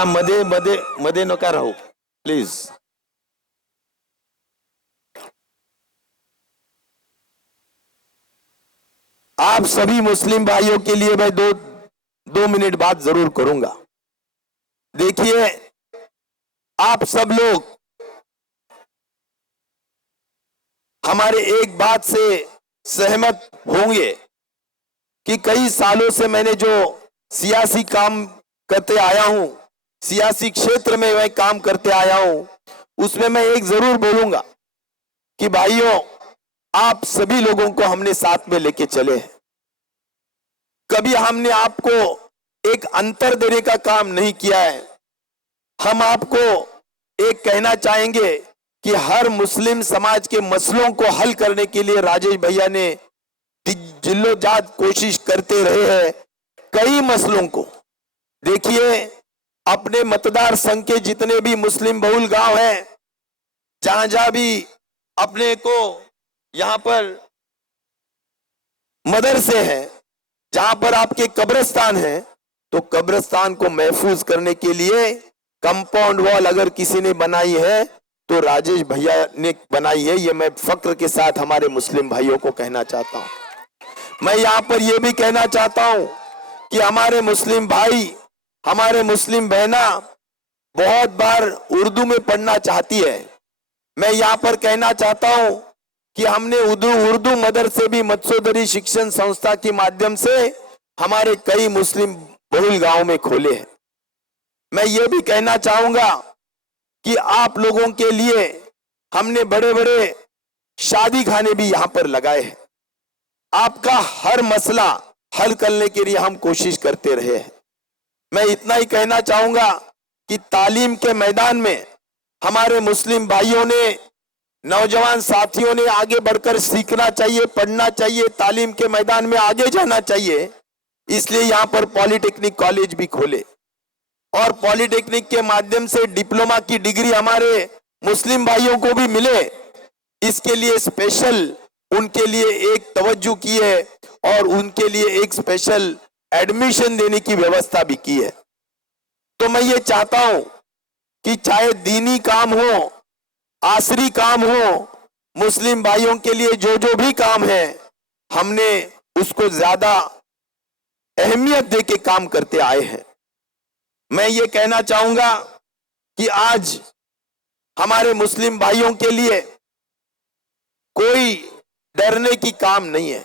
जरा मध्ये मध्ये मध्ये नका राहू प्लीज। आप सभी मुस्लिम भाइयों के लिए मैं दो मिनट बात जरूर करूंगा। देखिए, आप सब लोग हमारे एक बात से सहमत होंगे कि कई सालों से मैंने जो सियासी काम करते आया हूं, सियासी क्षेत्र में मैं काम करते आया हूं, उसमें मैं एक जरूर बोलूंगा कि भाइयों, आप सभी लोगों को हमने साथ में लेके चले हैं। कभी हमने आपको एक अंतर देने का काम नहीं किया है। हम आपको एक कहना चाहेंगे कि हर मुस्लिम समाज के मसलों को हल करने के लिए राजेश भैया ने जिल्लो-जात कोशिश करते रहे हैं। कई मसलों को देखिए, अपने मतदार संघ के जितने भी मुस्लिम बहुल गांव हैं, जहां जहां भी अपने को यहां पर मदरसे हैं, जहां पर आपके कब्रिस्तान है, तो कब्रिस्तान को महफूज करने के लिए कंपाउंड वॉल अगर किसी ने बनाई है तो राजेश भैया ने बनाई है। ये मैं फक्र के साथ हमारे मुस्लिम भाइयों को कहना चाहता हूं। मैं यहां पर यह भी कहना चाहता हूं कि हमारे मुस्लिम भाई, हमारे मुस्लिम बहना बहुत बार उर्दू में पढ़ना चाहती है। मैं यहां पर कहना चाहता हूं कि हमने उर्दू मदरसे भी मत्स्योदरी शिक्षण संस्था के माध्यम से हमारे कई मुस्लिम बहुल गांव में खोले हैं। मैं ये भी कहना चाहूंगा कि आप लोगों के लिए हमने बड़े बड़े शादी खाने भी यहां पर लगाए हैं। आपका हर मसला हल करने के लिए हम कोशिश करते रहे हैं। मैं इतना ही कहना चाहूंगा कि तालीम के मैदान में हमारे मुस्लिम भाइयों ने, नौजवान साथियों ने आगे बढ़कर सीखना चाहिए, पढ़ना चाहिए, तालीम के मैदान में आगे जाना चाहिए। इसलिए यहां पर पॉलिटेक्निक कॉलेज भी खोले और पॉलिटेक्निक के माध्यम से डिप्लोमा की डिग्री हमारे मुस्लिम भाइयों को भी मिले, इसके लिए स्पेशल उनके लिए एक तवज्जो की है और उनके लिए एक स्पेशल एडमिशन देने की व्यवस्था भी की है। तो मैं ये चाहता हूं कि चाहे दीनी काम हो, आसरी काम हो, मुस्लिम भाइयों के लिए जो जो भी काम है, हमने उसको ज्यादा अहमियत देके काम करते आए हैं। मैं ये कहना चाहूंगा कि आज हमारे मुस्लिम भाइयों के लिए कोई डरने की काम नहीं है।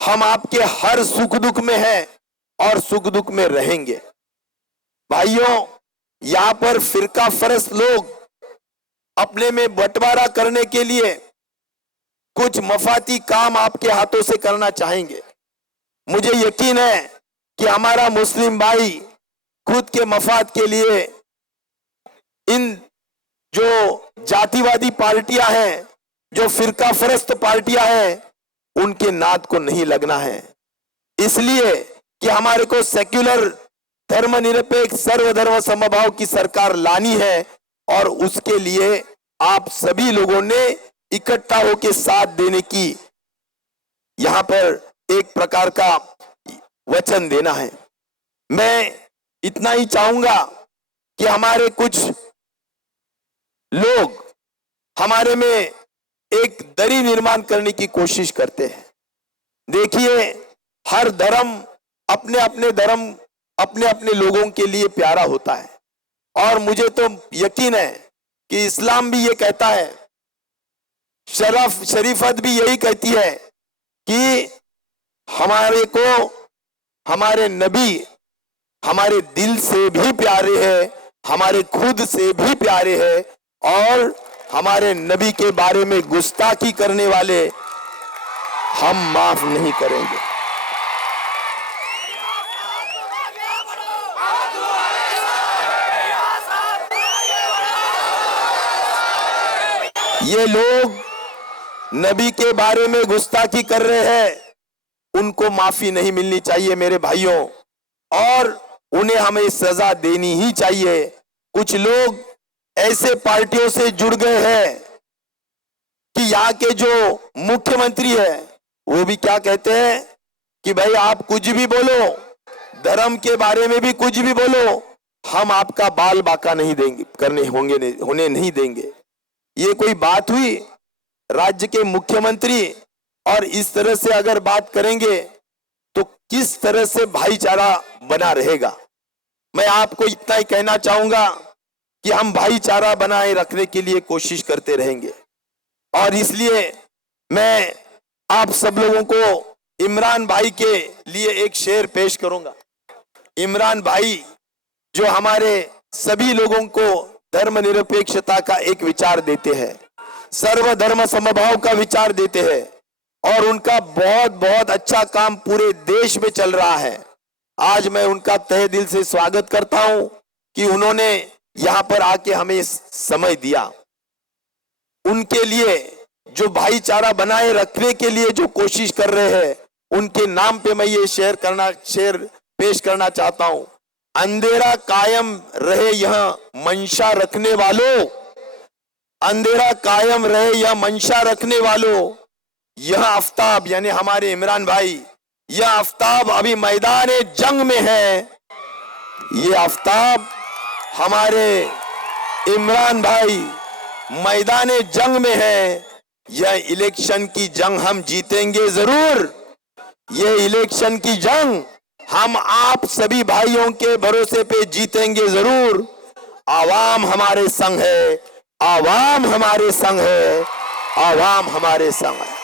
हम आपके हर सुख दुख में हैं और सुख दुख में रहेंगे। भाइयों, यहां पर फिरका फरस्त लोग अपने में बंटवारा करने के लिए कुछ मफाती काम आपके हाथों से करना चाहेंगे। मुझे यकीन है कि हमारा मुस्लिम भाई खुद के मफाद के लिए इन जो जातिवादी पार्टियां हैं, जो फिरका फरस्त पार्टियां हैं, उनके नाद को नहीं लगना है। इसलिए कि हमारे को सेक्युलर, धर्मनिरपेक्ष, सर्वधर्म समभाव की सरकार लानी है और उसके लिए आप सभी लोगों ने इकट्ठा होकर साथ देने की यहां पर एक प्रकार का वचन देना है। मैं इतना ही चाहूंगा कि हमारे कुछ लोग हमारे में एक दरी निर्माण करने की कोशिश करते हैं। देखिए, हर धर्म अपने अपने लोगों के लिए प्यारा होता है और मुझे तो यकीन है कि इस्लाम भी ये कहता है, शरीफत भी यही कहती है कि हमारे को हमारे नबी हमारे दिल से भी प्यारे हैं, हमारे खुद से भी प्यारे हैं और हमारे नबी के बारे में गुस्ताखी करने वाले हम माफ नहीं करेंगे। ये लोग नबी के बारे में गुस्ताखी कर रहे हैं, उनको माफी नहीं मिलनी चाहिए मेरे भाइयों, और उन्हें हमें सजा देनी ही चाहिए। कुछ लोग ऐसे पार्टियों से जुड़ गए हैं कि यहाँ के जो मुख्यमंत्री है वो भी क्या कहते हैं कि भाई आप कुछ भी बोलो, धर्म के बारे में भी कुछ भी बोलो, हम आपका बाल बाका नहीं देंगे, होने नहीं देंगे। ये कोई बात हुई? राज्य के मुख्यमंत्री और इस तरह से अगर बात करेंगे तो किस तरह से भाईचारा बना रहेगा? मैं आपको इतना ही कहना चाहूंगा कि हम भाईचारा बनाए रखने के लिए कोशिश करते रहेंगे। और इसलिए मैं आप सब लोगों को इमरान भाई के लिए एक शेर पेश करूंगा। इमरान भाई जो हमारे सभी लोगों को धर्मनिरपेक्षता का एक विचार देते हैं, सर्वधर्म समभाव का विचार देते हैं, और उनका बहुत बहुत अच्छा काम पूरे देश में चल रहा है। आज मैं उनका तहे दिल से स्वागत करता हूं कि उन्होंने यहां पर आके हमें समय दिया। उनके लिए जो भाईचारा बनाए रखने के लिए जो कोशिश कर रहे हैं, उनके नाम पे मैं ये शेर पेश करना चाहता हूं। अंधेरा कायम रहे यह मंशा रखने वालों, अंधेरा कायम रहे यह मंशा रखने वालों, यह आफ्ताब यानी हमारे इमरान भाई, यह आफ्ताब अभी मैदान जंग में है। ये आफ्ताब हमारे इमरान भाई मैदान जंग में है। यह इलेक्शन की जंग हम जीतेंगे जरूर। यह इलेक्शन की जंग हम आप सभी भाइयों के भरोसे पे जीतेंगे जरूर। आवाम हमारे संग है, आवाम हमारे संग है, आवाम हमारे संग है।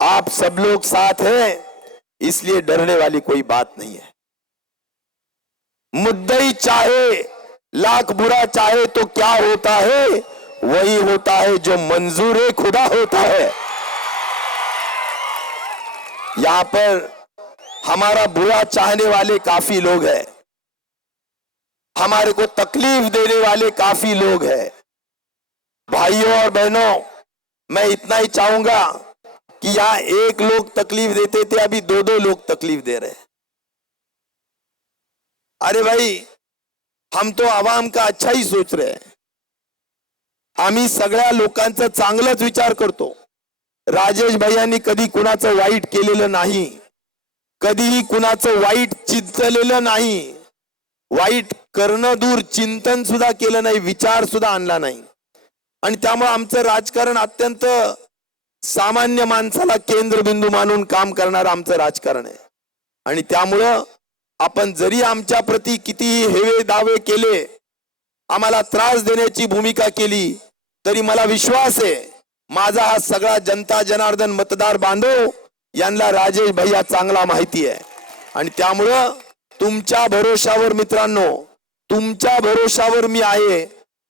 आप सब लोग साथ हैं, इसलिए डरने वाली कोई बात नहीं है। मुद्दई चाहे लाख बुरा चाहे तो क्या होता है, वही होता है जो मंजूर खुदा होता है। यहां पर हमारा बुरा चाहने वाले काफी लोग हैं, हमारे को तकलीफ देने वाले काफी लोग हैं। भाइयों और बहनों, मैं इतना ही चाहूंगा कि यहां एक लोग तकलीफ देते थे, अभी दो दो लोग तकलीफ दे रहे हैं। अरे भाई, हम तो आवाम का अच्छा ही सोच रहे हैं। आम्ही सगळ्या लोकांचा चांगलाच विचार करतो। राजेश भैयांनी कधी कुणाचं वाईट केलेलं नाही, कधीही कुणाचं वाईट चिंतलेलं नाही, वाईट करणं दूर चिंतन सुद्धा केलं नाही, विचार सुद्धा आणला नाही। आणि त्यामुळे आमचं राजकारण अत्यंत सामान्य माणसाला केंद्रबिंदू मानून काम करणारं आमचं राजकारण आहे। आणि त्यामुळे आपण जरी आमच्या प्रती कितीही हेवे दावे केले, आम्हाला त्रास देण्याची भूमिका केली, तरी मला विश्वास आहे माझा हा सगळा जनता जनार्दन मतदार बांधव यांना राजेश भैया चांगला माहिती आहे। आणि त्यामुळे तुमच्या भरोशावर मित्रांनो, तुमच्या भरोशावर मी आहे।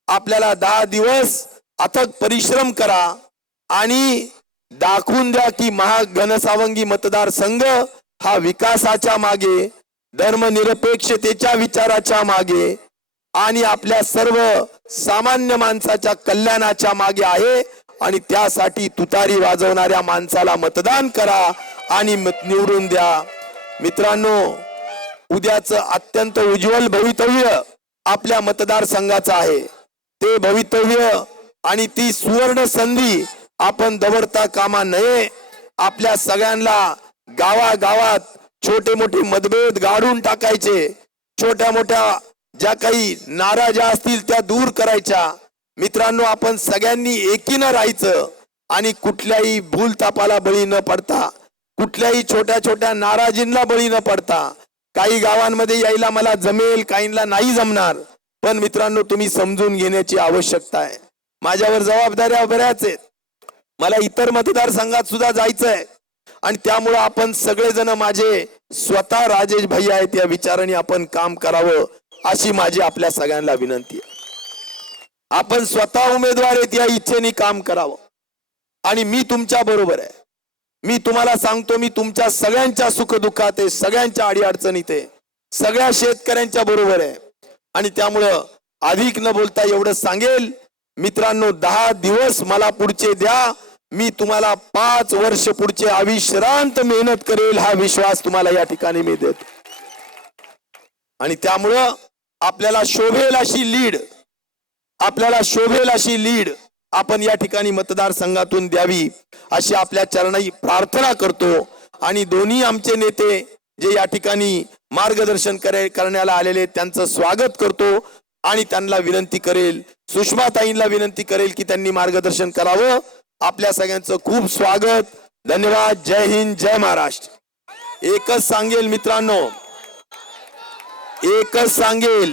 आपल्याला 10 दिवस अथक परिश्रम करा आणि दाखवून द्या की महाघनसावंगी मतदारसंघ हा विकासाच्या मागे, धर्मनिरपेक्षतेच्या विचाराच्या मागे आणि आपल्या सर्व सामान्य माणसाच्या कल्याणाच्या मागे आहे। आणि त्यासाठी तुतारी वाजवणाऱ्या माणसाला मतदान करा आणि निवडून द्या। मित्रांनो, उद्याचं अत्यंत उज्ज्वल भवितव्य आपल्या मतदारसंघाचं आहे। ते भवितव्य आणि ती सुवर्ण संधी आपण दवडता कामा नये। आपल्या सगळ्यांना गावागावात छोटे मोठे मतभेद गाडून टाकायचे, छोट्या मोठ्या ज्या काही नाराज्या असतील त्या दूर करायच्या। मित्रांनो, आपण सगळ्यांनी एकीनं राहायचं आणि कुठल्याही भूलतापाला बळी न पडता, कुठल्याही छोट्या छोट्या नाराजींना बळी न पडता, काही गावांमध्ये यायला मला जमेल, काहींना नाही जमणार, पण मित्रांनो तुम्ही समजून घेण्याची आवश्यकता आहे। माझ्यावर जबाबदाऱ्या बऱ्याच आहेत, मला इतर मतदारसंघात सुद्धा जायचं आहे। आणि त्यामुळे आपण सगळेजण माझे स्वतः राजेश भैया आहेत या विचाराने आपण काम करावं, अशी माझी आपल्या सगळ्यांना विनंती आहे। आपण स्वतः उमेदवार आहेत या इच्छेने काम करावं आणि मी तुमच्या बरोबर आहे। मी तुम्हाला सांगतो, मी तुमच्या सगळ्यांच्या सुखदुःखात आहे, सगळ्यांच्या अडीअडचणीत आहे, सगळ्या शेतकऱ्यांच्या बरोबर आहे। आणि त्यामुळं अधिक न बोलता एवढं सांगेल, मित्रांनो 10 दिवस मला पुढचे द्या, मी तुम्हाला 5 वर्ष पुढचे अविश्रांत मेहनत करेल, हा विश्वास तुम्हाला या ठिकाणी मी देतो। आणि त्यामुळं आपल्याला शोभेल अशी लीड, आपल्याला शोभेल अशी लीड आपण या ठिकाणी मतदारसंघातून द्यावी अशी आपल्या चरणी प्रार्थना करतो। आणि दोन्ही आमचे नेते जे या ठिकाणी मार्गदर्शन करण्याला आलेले त्यांचं स्वागत करतो आणि त्यांना विनंती करेल, सुषमाताईंना विनंती करेल की त्यांनी मार्गदर्शन करावं. आपल्या सगळ्यांचं खूप स्वागत. धन्यवाद. जय हिंद, जय महाराष्ट्र. एकच सांगेल मित्रांनो, एकच सांगेल,